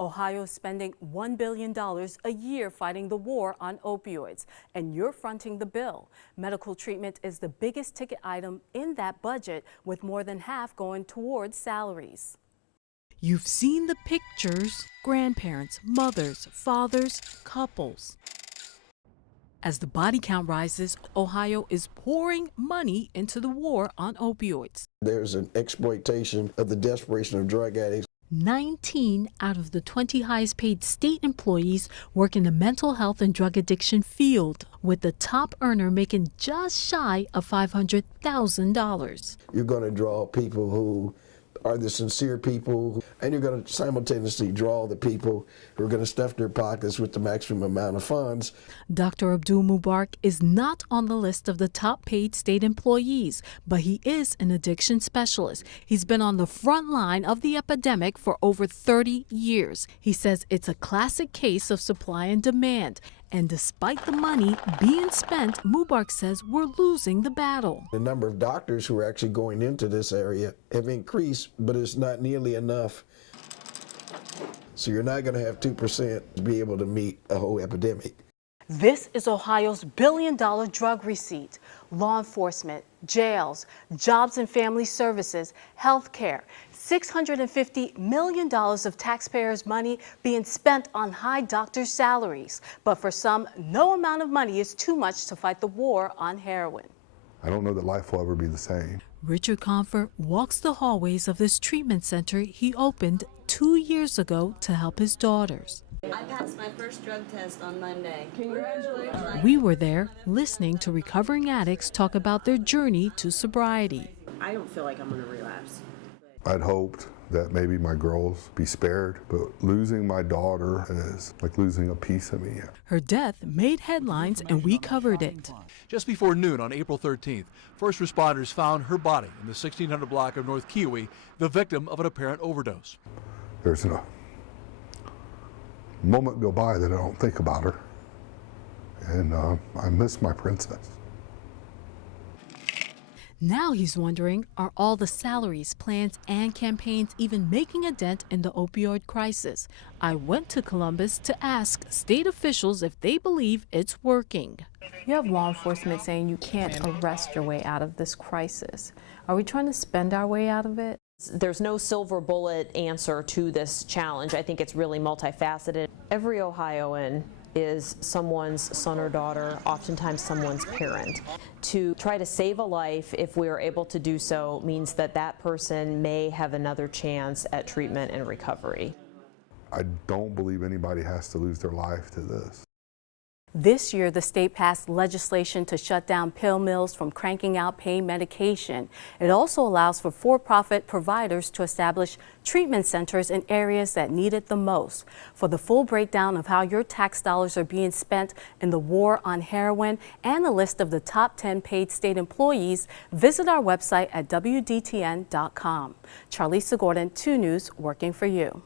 Ohio is spending $1 billion a year fighting the war on opioids, and you're fronting the bill. Medical treatment is the biggest ticket item in that budget, with more than half going towards salaries. You've seen the pictures: grandparents, mothers, fathers, couples. As the body count rises, Ohio is pouring money into the war on opioids. There's an exploitation of the desperation of drug addicts. 19 out of the 20 highest paid state employees work in the mental health and drug addiction field, with the top earner making just shy of $500,000. You're going to draw people who are the sincere people, and you're going to simultaneously draw the people who are going to stuff their pockets with the maximum amount of funds. Dr. Abdul Mubarak is not on the list of the top paid state employees, but he is an addiction specialist. He's been on the front line of the epidemic for over 30 years. He says it's a classic case of supply and demand. And despite the money being spent, Mubarak says we're losing the battle. The number of doctors who are actually going into this area have increased, but it's not nearly enough. So you're not going to have 2% to be able to meet a whole epidemic. This is Ohio's billion-dollar drug receipt. Law enforcement, jails, jobs and family services, health care, $650 million of taxpayers' money being spent on high doctors' salaries. But for some, no amount of money is too much to fight the war on heroin. I don't know that life will ever be the same. Richard Comfort walks the hallways of this treatment center he opened 2 years ago to help his daughters. I passed my first drug test on Monday. Congratulations. We were there listening to recovering addicts talk about their journey to sobriety. I don't feel like I'm going to relapse. I'd hoped that maybe my girls be spared, but losing my daughter is like losing a piece of me. Her death made headlines, and we covered it. Just before noon on April 13th, first responders found her body in the 1600 block of North Kiwi, the victim of an apparent overdose. There's no moment go by that I don't think about her, and I miss my princess. Now he's wondering, are all the salaries, plans, and campaigns even making a dent in the opioid crisis? I went to Columbus to ask state officials if they believe it's working. You have law enforcement saying you can't arrest your way out of this crisis. Are we trying to spend our way out of it? There's no silver bullet answer to this challenge. I think it's really multifaceted. Every Ohioan is someone's son or daughter, oftentimes someone's parent. To try to save a life, if we are able to do so, means that that person may have another chance at treatment and recovery. I don't believe anybody has to lose their life to this. This year, the state passed legislation to shut down pill mills from cranking out pain medication. It also allows for for-profit providers to establish treatment centers in areas that need it the most. For the full breakdown of how your tax dollars are being spent in the war on heroin and a list of the top 10 paid state employees, visit our website at WDTN.com. Charlisa Gordon, 2 News, working for you.